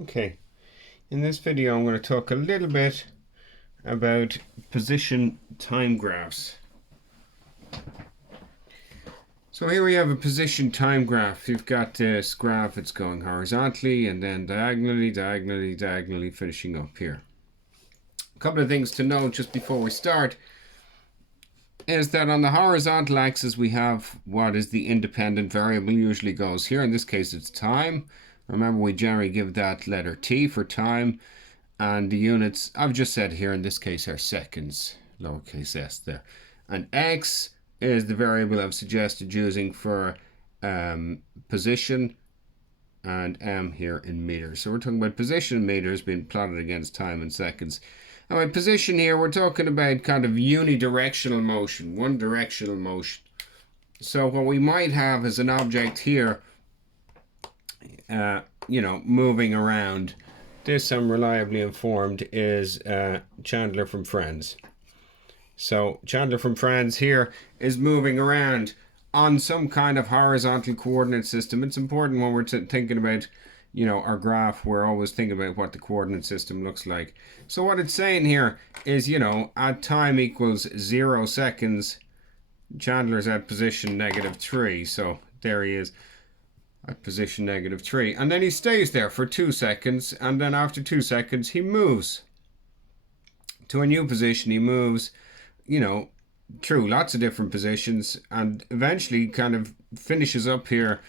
Okay, in this video I'm going to talk a little bit about position time graphs. So here we have a position time graph. You've got this graph, it's going horizontally and then diagonally, finishing up here. A couple of things to note just before we start is that on the horizontal axis we have what is the independent variable, usually goes here. In this case it's time. Remember, we generally give that letter T for time, and the units I've just said here in this case are seconds, lowercase s there. And X is the variable I've suggested using for position, and M here in meters. So we're talking about position in meters being plotted against time in seconds. And by position here, we're talking about kind of unidirectional motion, one directional motion. So what we might have is an object here moving around. This, I'm reliably informed, is Chandler from Friends. So Chandler from Friends here is moving around on some kind of horizontal coordinate system. It's important when we're thinking about, our graph, we're always thinking about what the coordinate system looks like. So what it's saying here is, at time equals 0 seconds, Chandler's at position -3. So there he is at position -3, and then he stays there for 2 seconds, and then after 2 seconds he moves to a new position. He moves through lots of different positions and eventually kind of finishes up here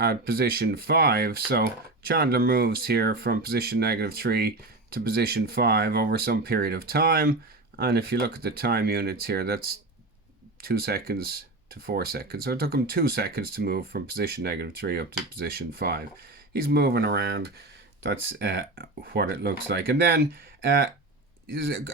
at position 5. So Chandler moves here from position -3 to position 5 over some period of time, and if you look at the time units here, that's 2 seconds to 4 seconds. So it took him 2 seconds to move from position -3 up to position 5. He's moving around. That's what it looks like. And then a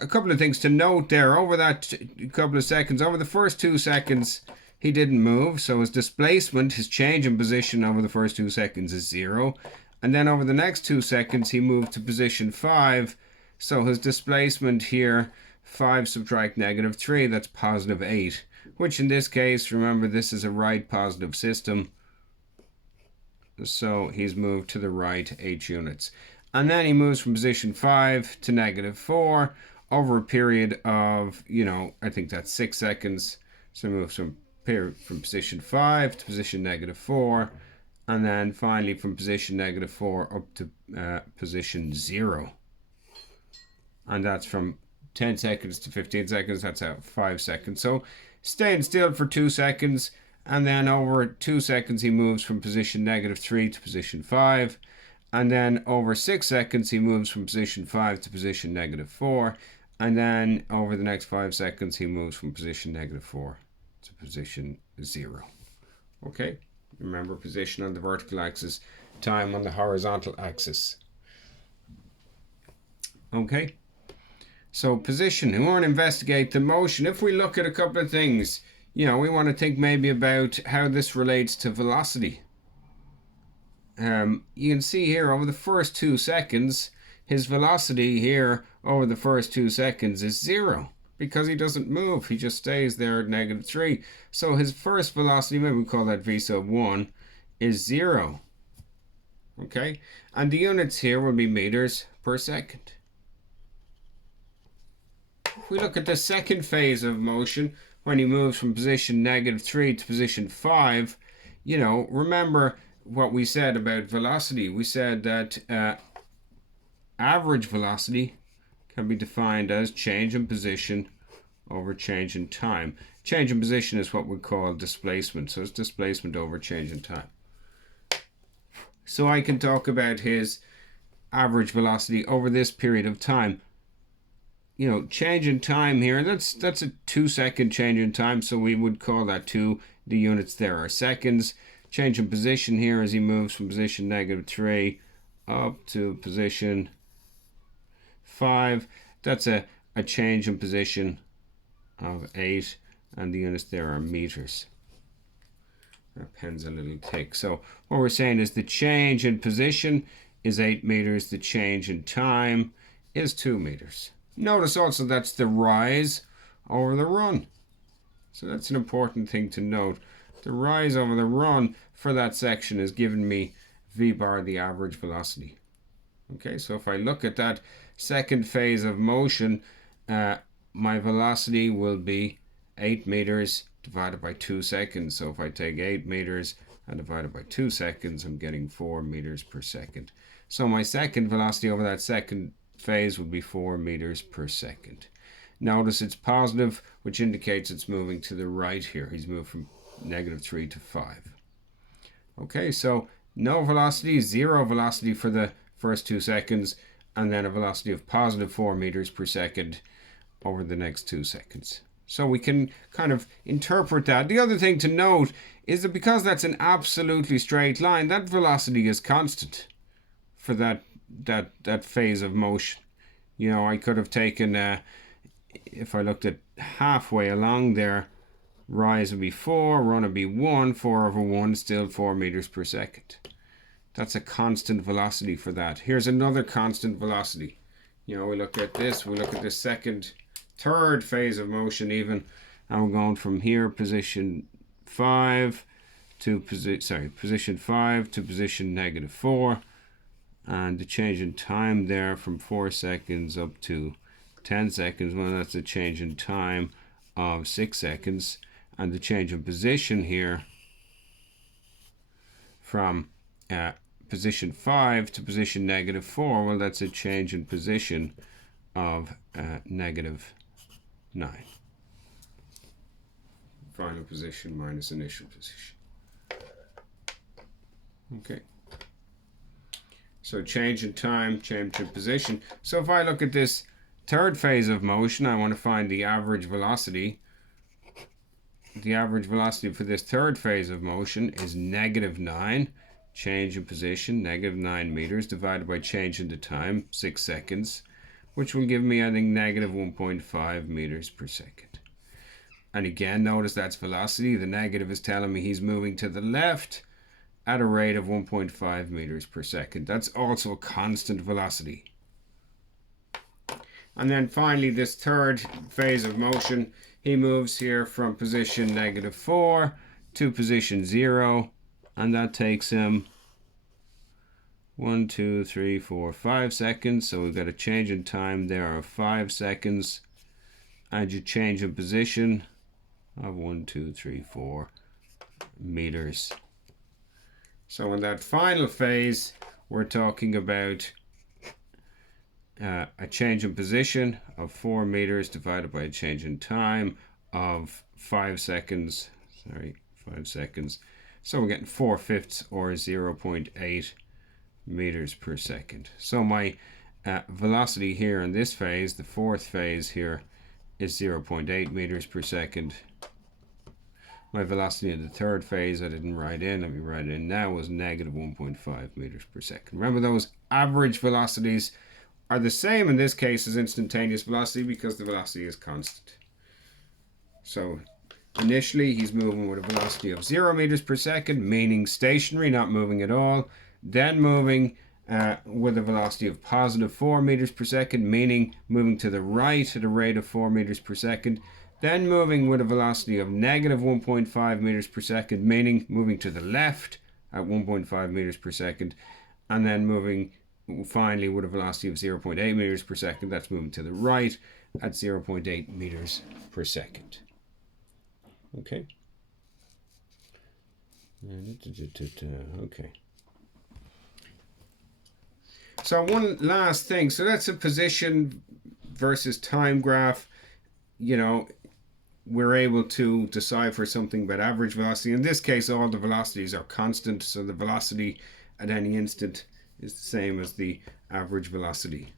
couple of things to note there. Over that couple of seconds, over the first 2 seconds, he didn't move. So his displacement, his change in position over the first 2 seconds is 0. And then over the next 2 seconds, he moved to position 5. So his displacement here, 5 subtract -3, that's +8. Which in this case, remember, this is a right positive system. So he's moved to the right 8 units. And then he moves from position 5 to -4 over a period of, I think that's 6 seconds. So he moves from position 5 to position -4. And then finally from position -4 up to position 0. And that's from 10 seconds to 15 seconds. That's out 5 seconds. So staying still for 2 seconds, and then over 2 seconds he moves from position -3 to position 5, and then over 6 seconds he moves from position 5 to position -4, and then over the next 5 seconds he moves from position -4 to position 0. Okay, remember, position on the vertical axis, time on the horizontal axis. Okay. So position, we want to investigate the motion. If we look at a couple of things, we want to think maybe about how this relates to velocity. You can see here over the first 2 seconds, his velocity here over the first 2 seconds is 0 because he doesn't move. He just stays there at -3. So his first velocity, maybe we call that v sub 1, is 0. Okay, and the units here will be meters per second. If we look at the second phase of motion, when he moves from position -3 to position 5, remember what we said about velocity. We said that average velocity can be defined as change in position over change in time. Change in position is what we call displacement. So it's displacement over change in time. So I can talk about his average velocity over this period of time. Change in time here, that's a 2 second change in time, so we would call that 2. The units there are seconds. Change in position here as he moves from position -3 up to position 5. That's a change in position of 8, and the units there are meters. That pen's a little thick. So what we're saying is the change in position is 8 meters, the change in time is 2 meters. Notice also that's the rise over the run. So that's an important thing to note. The rise over the run for that section is giving me v bar, the average velocity. Okay, so if I look at that second phase of motion, my velocity will be 8 meters divided by 2 seconds. So if I take 8 meters and divide it by 2 seconds, I'm getting 4 meters per second. So my second velocity over that second phase would be 4 meters per second. Notice it's positive, which indicates it's moving to the right here. He's moved from -3 to 5. Okay, so no velocity, zero velocity for the first 2 seconds, and then a velocity of positive 4 meters per second over the next 2 seconds. So we can kind of interpret that. The other thing to note is that because that's an absolutely straight line, that velocity is constant for that phase of motion. You know, I could have taken, if I looked at halfway along there, rise would be 4, run would be 1, 4 over 1, still 4 meters per second. That's a constant velocity for that. Here's another constant velocity. You know, we look at this third phase of motion even, and we're going from here, position 5 to position 5 to position -4, and the change in time there from 4 seconds up to 10 seconds. Well, that's a change in time of 6 seconds, and the change in position here from position 5 to position -4, well, that's a change in position of -9. Final position minus initial position. Okay. So change in time, change in position. So if I look at this third phase of motion, I want to find the average velocity. The average velocity for this third phase of motion is -9. Change in position, -9 meters, divided by change in the time, 6 seconds, which will give me, I think, -1.5 meters per second. And again, notice that's velocity. The negative is telling me he's moving to the left at a rate of 1.5 meters per second. That's also a constant velocity. And then finally, this third phase of motion, he moves here from position -4 to position 0, and that takes him 1, 2, 3, 4, 5 seconds. So we've got a change in time there of 5 seconds, and you change in position of 1, 2, 3, 4 meters. So in that final phase, we're talking about a change in position of 4 meters divided by a change in time of 5 seconds. 5 seconds. So we're getting 4/5 or 0.8 meters per second. So my velocity here in this phase, the fourth phase here, is 0.8 meters per second. My velocity in the third phase, I didn't write in, let me write it in now, was -1.5 meters per second. Remember, those average velocities are the same in this case as instantaneous velocity because the velocity is constant. So initially he's moving with a velocity of 0 meters per second, meaning stationary, not moving at all. Then moving with a velocity of +4 meters per second, meaning moving to the right at a rate of 4 meters per second. Then moving with a velocity of -1.5 meters per second, meaning moving to the left at 1.5 meters per second. And then moving finally with a velocity of 0.8 meters per second, that's moving to the right at 0.8 meters per second. Okay. Okay. So one last thing. So that's a position versus time graph. You know, we're able to decipher something about average velocity. In this case, all the velocities are constant. So the velocity at any instant is the same as the average velocity.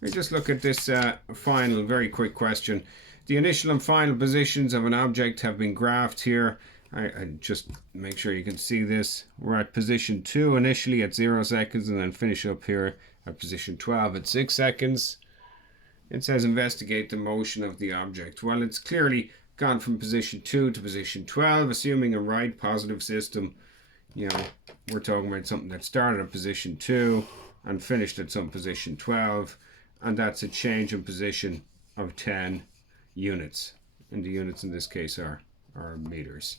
Let's just look at this final, very quick question. The initial and final positions of an object have been graphed here. I just make sure you can see this. We're at position 2 initially at 0 seconds, and then finish up here at position 12 at 6 seconds. It says investigate the motion of the object. Well, it's clearly gone from position 2 to position 12, assuming a right positive system. You know, we're talking about something that started at position 2 and finished at some position 12, and that's a change in position of 10 units. And the units in this case are meters.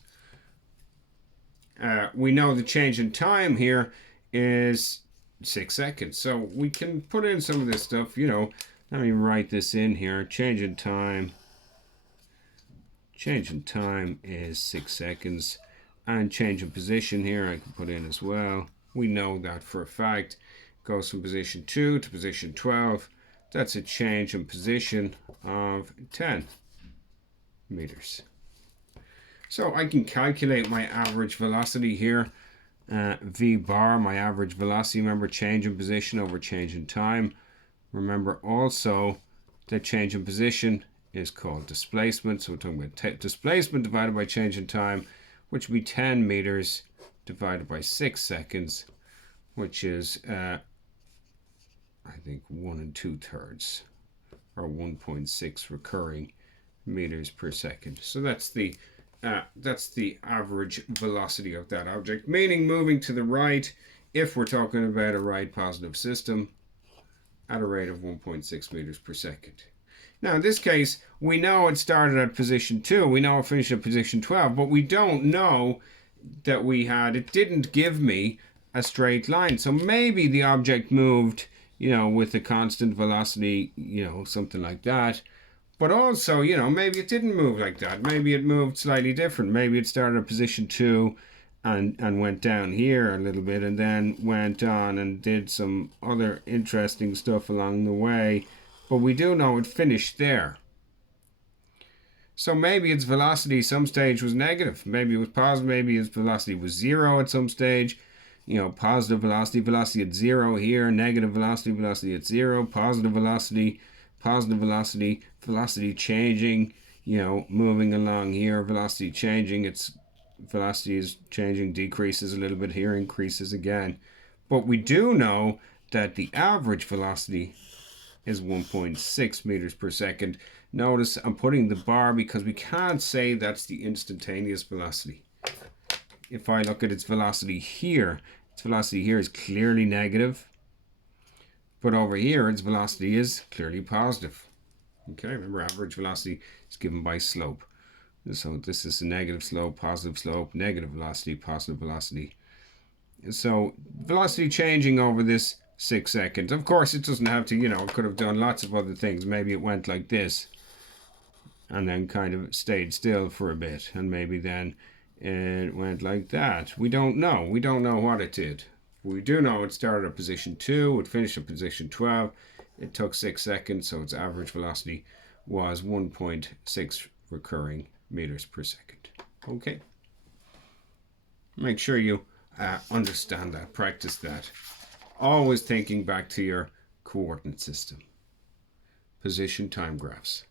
We know the change in time here is 6 seconds. So we can put in some of this stuff, you know. Let me write this in here. Change in time is 6 seconds. And change in position here I can put in as well. We know that for a fact. Goes from position 2 to position 12. That's a change in position of 10 meters. So I can calculate my average velocity here. V bar, my average velocity. Remember, change in position over change in time. Remember also that change in position is called displacement. So we're talking about displacement divided by change in time, which would be 10 meters divided by 6 seconds, which is, I think, 1 2/3 or 1.6 recurring meters per second. So that's the average velocity of that object, meaning moving to the right, if we're talking about a right positive system, at a rate of 1.6 meters per second. Now in this case, we know it started at position 2, we know it finished at position 12, but we don't know that it didn't give me a straight line. So maybe the object moved, you know, with a constant velocity, you know, something like that. But also, you know, maybe it didn't move like that. Maybe it moved slightly different. Maybe it started at position 2 and went down here a little bit and then went on and did some other interesting stuff along the way. But we do know it finished there. So maybe its velocity some stage was negative. Maybe it was positive. Maybe its velocity was 0 at some stage. You know, positive velocity at 0 here. Negative velocity at 0. Positive velocity changing, you know, moving along here, velocity changing, its velocity is changing, decreases a little bit here, increases again. But we do know that the average velocity is 1.6 meters per second. Notice I'm putting the bar because we can't say that's the instantaneous velocity. If I look at its velocity here is clearly negative. But over here, its velocity is clearly positive. Okay, remember average velocity is given by slope. So this is a negative slope, positive slope, negative velocity, positive velocity. So velocity changing over this 6 seconds. Of course, it doesn't have to, you know, it could have done lots of other things. Maybe it went like this and then kind of stayed still for a bit. And maybe then it went like that. We don't know. We don't know what it did. We do know it started at position 2, it finished at position 12, it took 6 seconds, so its average velocity was 1.6 recurring meters per second. Okay. Make sure you understand that, practice that. Always thinking back to your coordinate system. Position time graphs.